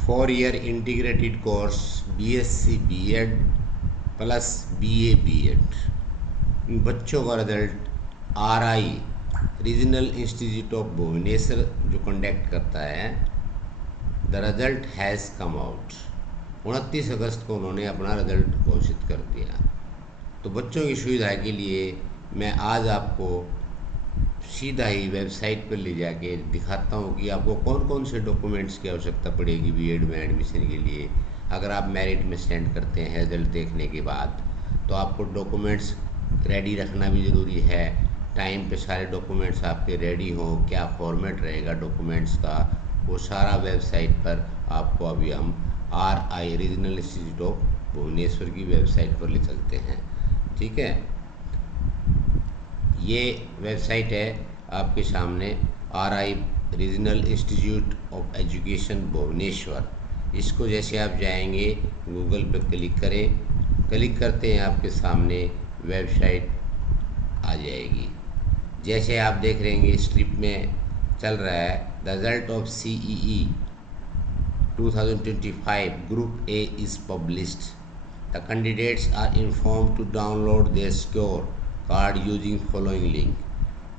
4 year integrated course BSc B.Ed plus BA B.Ed। बच्चों का result RI regional institute of Bhubaneswar जो conduct करता है, the result has come out. 29 अगस्त को उन्होंने अपना रिजल्ट घोषित कर दिया। तो बच्चों की सुविधा के लिए मैं आज आपको सीधा ही वेबसाइट पर ले जाके दिखाता हूँ कि आपको कौन कौन से डॉक्यूमेंट्स की आवश्यकता पड़ेगी B.Ed में एडमिशन के लिए। अगर आप मेरिट में स्टैंड करते हैं रिजल्ट देखने के बाद, तो आपको डॉक्यूमेंट्स रेडी रखना भी ज़रूरी है। टाइम पे सारे डॉक्यूमेंट्स आपके रेडी हों, क्या फॉर्मेट रहेगा डॉक्यूमेंट्स का, वो सारा वेबसाइट पर आपको अभी हम RI regional institute of Bhubaneswar की वेबसाइट पर ले चलते हैं। ठीक है, ये वेबसाइट है आपके सामने, RI regional institute of education Bhubaneswar. इसको जैसे आप जाएंगे गूगल पर क्लिक करें, क्लिक करते हैं आपके सामने वेबसाइट आ जाएगी। जैसे आप देख रहे हैं स्ट्रिप में चल रहा है, the result of CEE 2025 group A is published. The candidates are informed to download their score card using following link.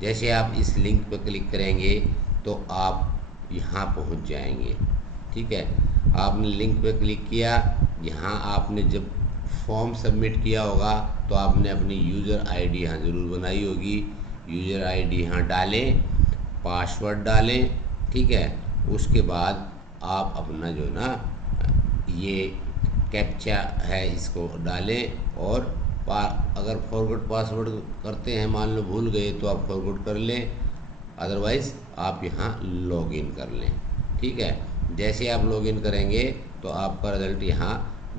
जैसे आप इस लिंक पर क्लिक करेंगे तो आप यहाँ पहुँच जाएंगे। ठीक है, आपने लिंक पर क्लिक किया, यहाँ आपने जब फॉर्म सबमिट किया होगा तो आपने अपनी यूज़र ID यहाँ ज़रूर बनाई होगी। यूज़र ID यहाँ डालें, पासवर्ड डालें। ठीक है, उसके बाद आप अपना जो ना ये कैप्चा है इसको डालें, और अगर फॉरगॉट पासवर्ड करते हैं, मान लो भूल गए, तो आप फॉरगॉट कर लें, अदरवाइज़ आप यहाँ लॉगिन कर लें। ठीक है, जैसे आप लॉगिन करेंगे तो आपका रिज़ल्ट यहाँ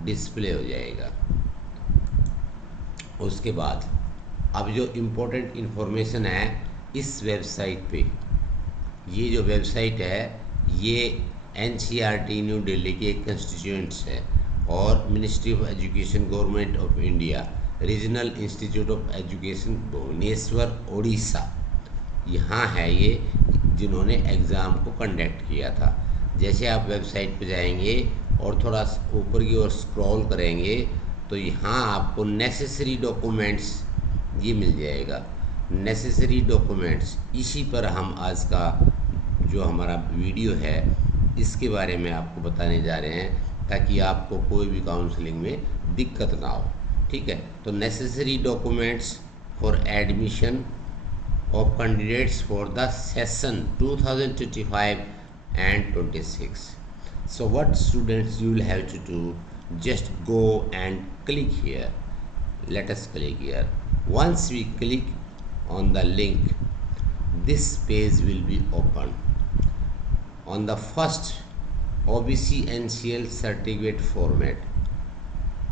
डिस्प्ले हो जाएगा। उसके बाद अब जो इम्पोर्टेंट इन्फॉर्मेशन है इस वेबसाइट पे, ये जो वेबसाइट है ये NCERT न्यू दिल्ली की एक कंस्टिट्यूएंट्स है, और ministry of education government of India regional institute of education Bhubaneswar Orissa, यहाँ है ये जिन्होंने एग्ज़ाम को कंडक्ट किया था। जैसे आप वेबसाइट पे जाएंगे और थोड़ा ऊपर की ओर स्क्रॉल करेंगे तो यहाँ आपको नेसेसरी डॉक्यूमेंट्स ये मिल जाएगा। नेसेसरी डॉक्यूमेंट्स, इसी पर हम आज का जो हमारा वीडियो है इसके बारे में आपको बताने जा रहे हैं, ताकि आपको कोई भी काउंसलिंग में दिक्कत ना हो। ठीक है, तो necessary documents for admission of candidates for the session 2025 and 26. So what students you will have to do, just go and click here. Let us click here. Once we click on the link, this page will be open. On the first, OBC NCL certificate format.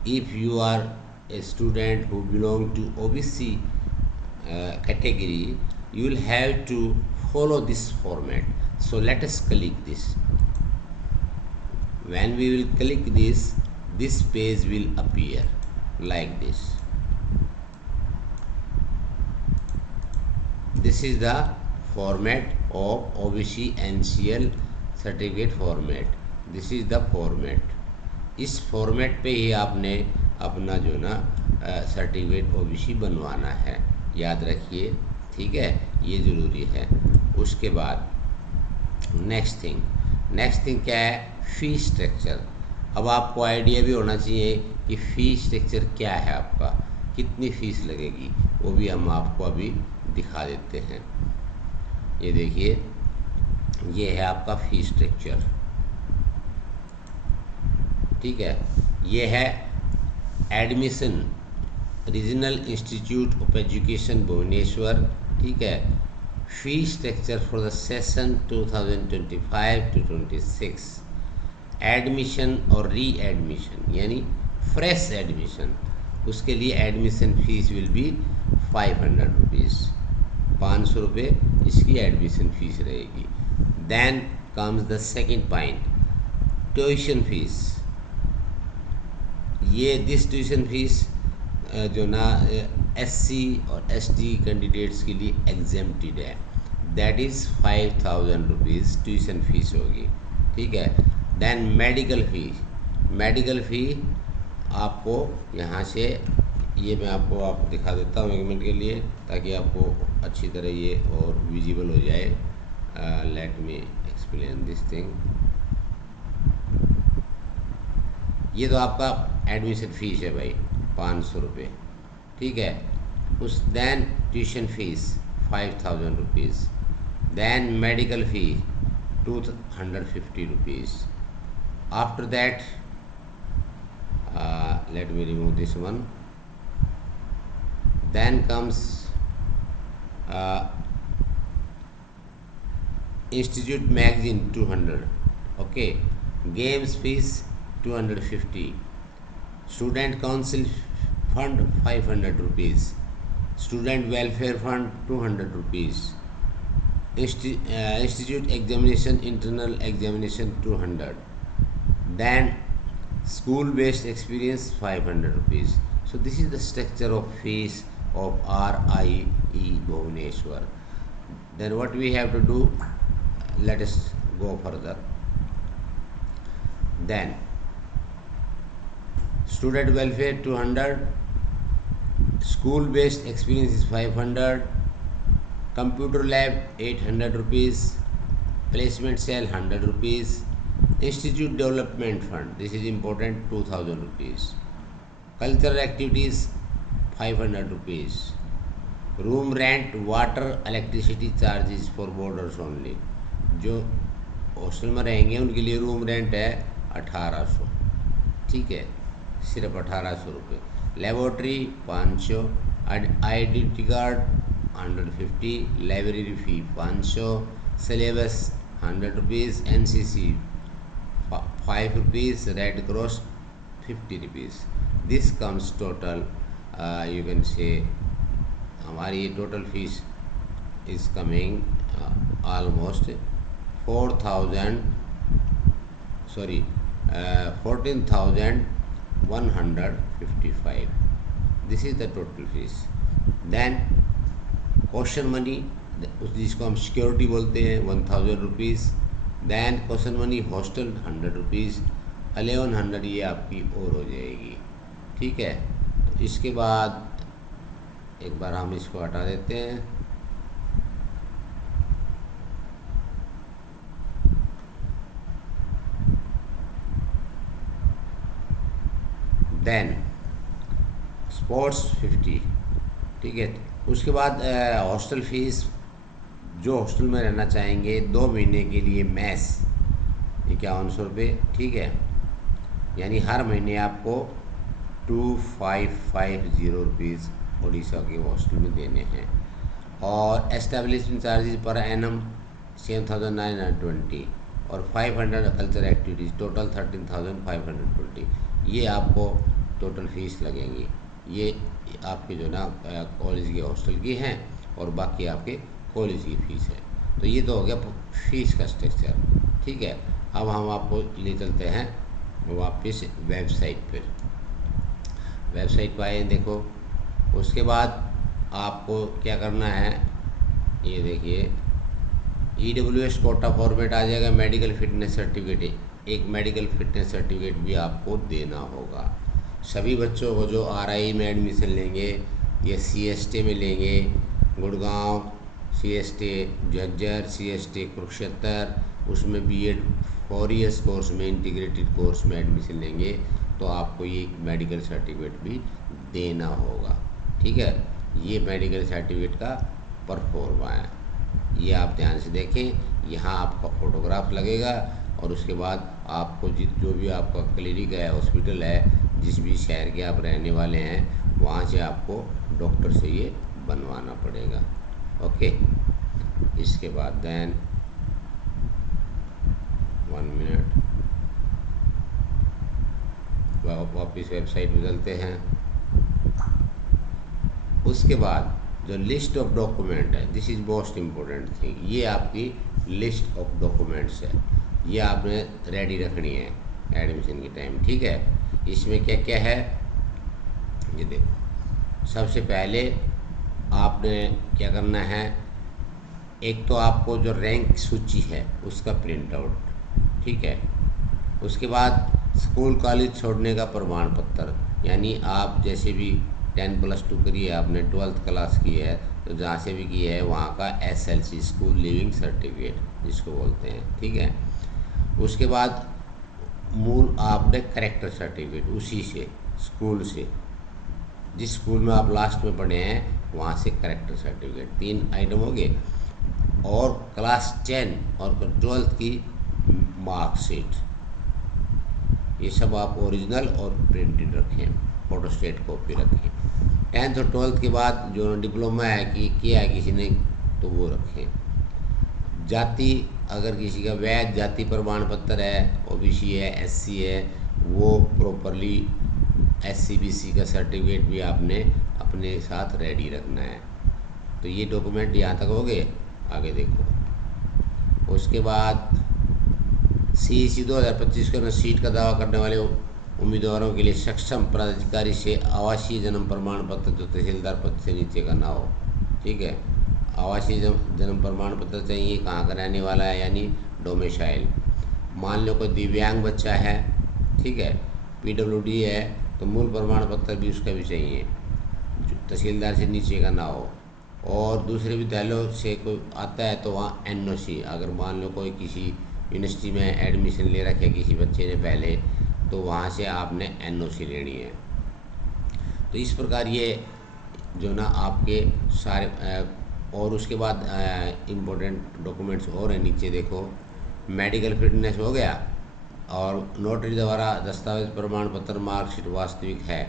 If you are a student who belong to OBC category, you will have to follow this format. So let us click this. When we will click this, this page will appear like this. This is the format of OBC NCL certificate format. This is the format. इस format पे ही आपने अपना जो ना certificate OBC बनवाना है, याद रखिए। ठीक है, ये ज़रूरी है। उसके बाद नेक्स्ट थिंग क्या है, फ़ीस स्ट्रक्चर। अब आपको आइडिया भी होना चाहिए कि फ़ीस स्ट्रक्चर क्या है, आपका कितनी फ़ीस लगेगी, वो भी हम आपको अभी दिखा देते हैं। ये देखिए, ये है आपका फ़ीस स्ट्रक्चर। ठीक है, ये है admission regional institute of education Bhubaneswar. ठीक है, fee structure for the session 2025 to 26। Admission और री एडमिशन यानी फ्रेश एडमिशन, उसके लिए admission fees will be 500 rupees, 500 रुपये इसकी एडमिशन फीस रहेगी। Then comes the second point, tuition fees. ये दिस ट्यूशन फीस जो ना SC और ST कैंडिडेट्स के लिए एग्जेम्प्टेड है, that is 5000 rupees tuition fees होगी। ठीक है, देन मेडिकल फ़ी आपको यहाँ से, ये मैं आपको दिखा देता हूँ 1 मिनट के लिए, ताकि आपको अच्छी तरह ये और विजिबल हो जाए। Let me explain this thing. ये तो आपका एडमिशन फ़ीस है भाई, 500 रुपये, ठीक है। उस then tuition fees 5000 rupees, then medical fee 250 rupees. After that, let me remove this one. Then comes institute magazine 200. Okay, games fees 250. Student council fund 500 rupees. Student welfare fund 200 rupees. Institute examination, internal examination 200. Then school based experience 500 rupees. So this is the structure of fees of RIE Bhubaneswar. Then what we have to do, let us go further. Then student welfare 200, school based experience is 500, computer lab 800 rupees, placement cell 100 rupees, institute development fund, this is important, 2000 rupees, cultural activities 500 rupees, room rent, water, electricity charges for boarders only, जो hostel में रहेंगे उनके लिए room rent है 1800, ठीक है, सिर्फ 1800 रुपये, laboratory 500, identity card 150, library fee 500, syllabus 100 rupees, NCC 5 rupees, red cross 50 rupees. This comes total, you can say हमारी total fees is coming almost 14,155. This is the total fees. Then question money, जिसको हम security बोलते हैं, 1000 rupees. Then question money hostel 100 rupees, 1100 ये आपकी और हो जाएगी, ठीक है. तो इसके बाद एक बार हम इसको हटा देते हैं. देन स्पोर्ट्स 50, ठीक है. उसके बाद हॉस्टल फीस, जो हॉस्टल में रहना चाहेंगे 2 महीने के लिए मैस 5100 रुपये, ठीक है. यानी हर महीने आपको 2550 रुपीज़ उड़ीसा के हॉस्टल में देने हैं. और एस्टेब्लिशमेंट चार्जेस पर एनम 7920 और 500 कल्चर एक्टिविटीज़, टोटल 13,520. ये आपको टोटल फीस लगेंगी. ये आपके जो ना कॉलेज के हॉस्टल की हैं और बाकी आपके कॉलेज की फ़ीस है. तो ये तो हो गया फीस का स्ट्रक्चर, ठीक है. अब हम आपको ले चलते हैं वापस वेबसाइट पर. वेबसाइट पर आए, देखो. उसके बाद आपको क्या करना है, ये देखिए, EWS कोटा फॉर्मेट आ जाएगा. मेडिकल फिटनेस सर्टिफिकेट, एक मेडिकल फिटनेस सर्टिफिकेट भी आपको देना होगा. सभी बच्चों को जो RI में एडमिशन लेंगे या CST में लेंगे, गुड़गांव CST, झज्जर CST, कुरुक्षेत्र, उसमें BEd 4 years कोर्स में, इंटीग्रेटेड कोर्स में एडमिशन लेंगे तो आपको ये मेडिकल सर्टिफिकेट भी देना होगा, ठीक है. ये मेडिकल सर्टिफिकेट का परफॉर्मा है. ये आप ध्यान से देखें. यहाँ आपका फ़ोटोग्राफ लगेगा और उसके बाद आपको जो भी आपका क्लिनिक है, हॉस्पिटल है, जिस भी शहर के आप रहने वाले हैं, वहाँ से आपको डॉक्टर से ये बनवाना पड़ेगा. ओके. इसके बाद देन 1 मिनट, वापस वेबसाइट में चलते हैं. उसके बाद जो लिस्ट ऑफ डॉक्यूमेंट है, this is most important thing. ये आपकी लिस्ट ऑफ डॉक्यूमेंट्स है, ये आपने रेडी रखनी है एडमिशन के टाइम, ठीक है. इसमें क्या क्या है ये देखो. सबसे पहले आपने क्या करना है, एक तो आपको जो रैंक सूची है उसका प्रिंट आउट, ठीक है. उसके बाद स्कूल कॉलेज छोड़ने का प्रमाण पत्र, यानी आप जैसे भी 10+2 करी है आपने, 12th क्लास की है, तो जहाँ से भी की है वहाँ का SLC स्कूल लिविंग सर्टिफिकेट जिसको बोलते हैं, ठीक है। उसके बाद मूल आपने करेक्टर सर्टिफिकेट उसी से स्कूल से, जिस स्कूल में आप लास्ट में पढ़े हैं वहाँ से करेक्टर सर्टिफिकेट, 3 आइटम हो गए। और क्लास 10 और 12th की मार्कशीट, ये सब आप ओरिजिनल और प्रिंटेड रखें, फोटोस्टेट कॉपी रखें। 10th और 12th के बाद जो डिप्लोमा है कि किया है किसी ने तो वो रखें। जाति, अगर किसी का वैध जाति प्रमाण पत्र है, OBC है, SC है, वो प्रॉपरली SC/BC का सर्टिफिकेट भी आपने अपने साथ रेडी रखना है। तो ये डॉक्यूमेंट यहाँ तक हो गए, आगे देखो। उसके बाद CEC 2025 के अंदर सीट का दावा करने वाले उम्मीदवारों के लिए सक्षम पदाधिकारी से आवासीय जन्म प्रमाण पत्र जो तहसीलदार पद से नीचे का ना हो, ठीक है। आवासीय जन्म प्रमाण पत्र चाहिए, कहाँ का रहने वाला है, यानी डोमिसाइल। मान लो कोई दिव्यांग बच्चा है, ठीक है, PWD है, तो मूल प्रमाण पत्र भी उसका भी चाहिए, तहसीलदार से नीचे का ना हो। और दूसरे विद्यालयों से कोई आता है तो वहाँ NOC, अगर मान लो कोई किसी यूनिवर्सिटी में एडमिशन ले रखे किसी बच्चे ने पहले, तो वहाँ से आपने NOC लेनी है। तो इस प्रकार ये जो ना आपके सारे और उसके बाद इम्पोर्टेंट डॉक्यूमेंट्स और हैं, नीचे देखो। मेडिकल फिटनेस हो गया, और नोटरी द्वारा दस्तावेज प्रमाण पत्र मार्कशीट वास्तविक है,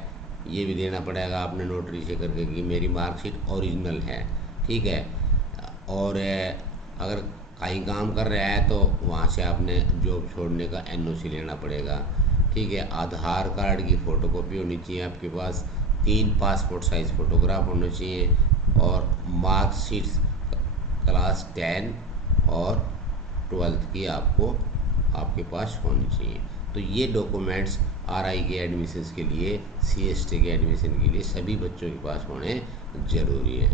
ये भी देना पड़ेगा आपने नोटरी से करके कि मेरी मार्कशीट ओरिजिनल है, ठीक है। और अगर कहीं काम कर रहा है तो वहाँ से आपने जॉब छोड़ने का NOC लेना पड़ेगा, ठीक है। आधार कार्ड की फ़ोटोकॉपी होनी चाहिए आपके पास, 3 पासपोर्ट साइज़ फ़ोटोग्राफ होने चाहिए, और मार्कशीट क्लास 10 और 12th की आपको आपके पास होनी चाहिए। तो ये डॉक्यूमेंट्स RI के एडमिशन्स के लिए, CST के एडमिशन के लिए सभी बच्चों के पास होने ज़रूरी है,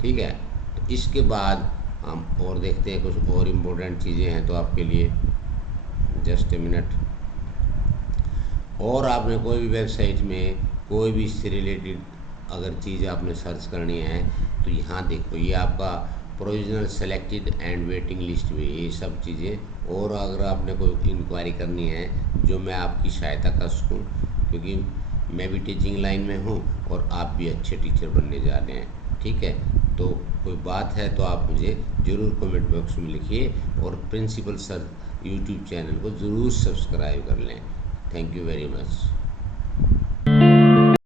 ठीक है। तो इसके बाद हम और देखते हैं, कुछ और इम्पोर्टेंट चीज़ें हैं तो आपके लिए, जस्ट ए मिनट। और आपने कोई भी वेबसाइट में कोई भी इससे रिलेटेड अगर चीज़ आपने सर्च करनी है तो यहाँ देखो, ये आपका provisional selected and waiting list में ये सब चीज़ें। और अगर आपने कोई इंक्वायरी करनी है जो मैं आपकी सहायता कर सकूँ, क्योंकि मैं भी टीचिंग लाइन में हूँ और आप भी अच्छे टीचर बनने जा रहे हैं, ठीक है। तो कोई बात है तो आप मुझे ज़रूर कमेंट बॉक्स में लिखिए, और प्रिंसिपल सर यूट्यूब चैनल को ज़रूर सब्सक्राइब कर लें। Thank you very much.